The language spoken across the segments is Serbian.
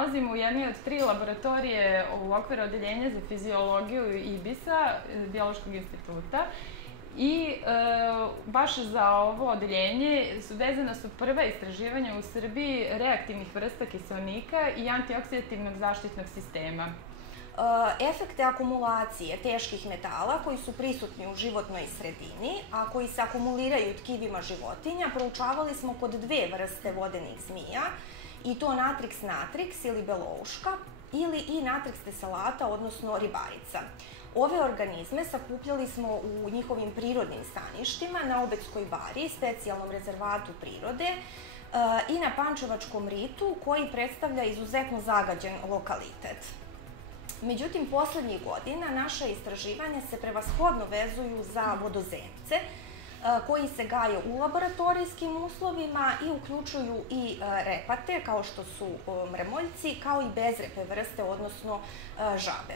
nalazimo u jednoj od 3 laboratorije u okviru Odeljenja za fiziologiju IBIS-a, Biološkog instituta. I baš za ovo odeljenje vezana su prva istraživanja u Srbiji reaktivnih vrsta kiseonika i antioksidativnog zaštitnog sistema. Efekte akumulacije teških metala koji su prisutni u životnoj sredini, a koji se akumuliraju u tkivima životinja, proučavali smo kod 2 vrste vodenih zmija, i to natrix-natrix ili belouška, ili i natrix tesalata, odnosno ribarica. Ove organizme sakupljali smo u njihovim prirodnim staništima na Obedskoj bari, specijalnom rezervatu prirode, i na Pančevačkom ritu, koji predstavlja izuzetno zagađen lokalitet. Međutim, poslednjih godina naša istraživanja se prevashodno vezuju za vodozemce, koji se gaje u laboratorijskim uslovima i uključuju i repate, kao što su mremoljci, kao i bezrepe vrste, odnosno žabe.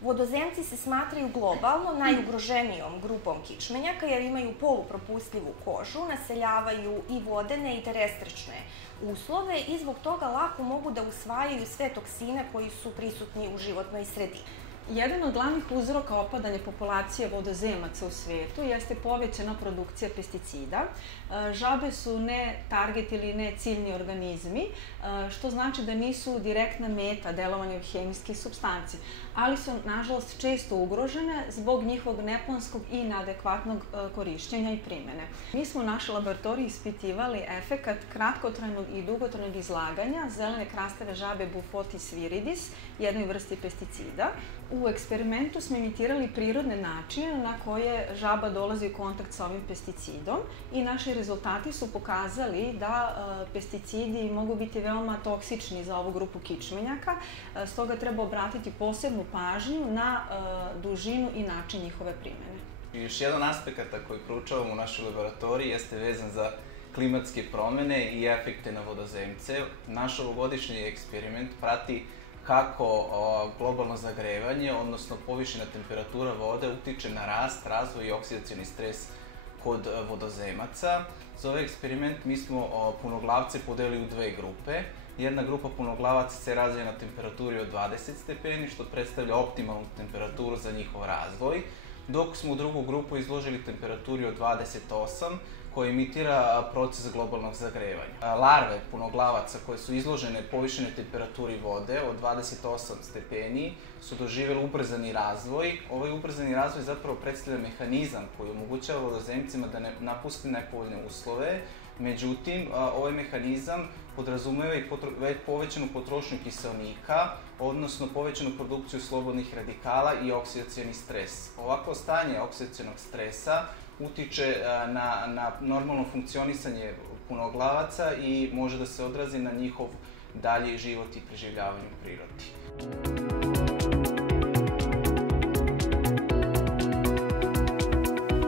Vodozemci se smatraju globalno najugroženijom grupom kičmenjaka jer imaju polupropustljivu kožu, naseljavaju i vodene i terestrične uslove i zbog toga lako mogu da usvajaju sve toksine koji su prisutni u životnoj sredini. Jedan od glavnih uzroka opadanja populacije vodozemaca u svetu jeste povećana produkcija pesticida. Žabe su ne target ili ne ciljni organizmi, što znači da nisu direktna meta delovanja hemijskih supstanci, ali su, nažalost, često ugrožene zbog njihovog neplanskog i neadekvatnog korišćenja i primene. Mi smo u našoj laboratoriji ispitivali efekat kratkotrajnog i dugotrajnog izlaganja zelene krastave žabe Buphotis viridis, jednoj vrsti pesticida. U eksperimentu smo imitirali prirodne načine na koje žaba dolazi u kontakt sa ovim pesticidom i naši rezultati su pokazali da pesticidi mogu biti veoma toksični za ovu grupu kičmenjaka, stoga treba obratiti posebnu pažnju na dužinu i način njihove primene. Još jedan aspekt koji proučavamo u našoj laboratoriji jeste vezan za klimatske promene i efekte na vodozemce. Naš ovogodišnji eksperiment prati kako globalno zagrevanje, odnosno povišena temperatura vode utiče na rast, razvoj i oksidacioni stres kod vodozemaca. Za ovaj eksperiment mi smo punoglavce podelili u 2 grupe. Jedna grupa punoglavaca se razvija na temperaturi od 20 stepeni, što predstavlja optimalnu temperaturu za njihov razvoj, dok smo u drugu grupu izložili temperaturi od 28, koja imitira proces globalnog zagrevanja. Larve punoglavaca koje su izložene povišenoj temperaturi vode od 28 stepeni su doživjeli ubrzani razvoj. Ovaj ubrzani razvoj zapravo predstavlja mehanizam koji omogućava vodozemcima da ne napuste nepovoljne uslove. Međutim, ovaj mehanizam podrazumeva i povećanu potrošnju kiseonika, odnosno povećanu produkciju slobodnih radikala i oksidacioni stres. Ovako stanje oksidacionog stresa utiče na normalno funkcionisanje punoglavaca i može da se odrazi na njihov dalji život i preživljavanje u prirodi.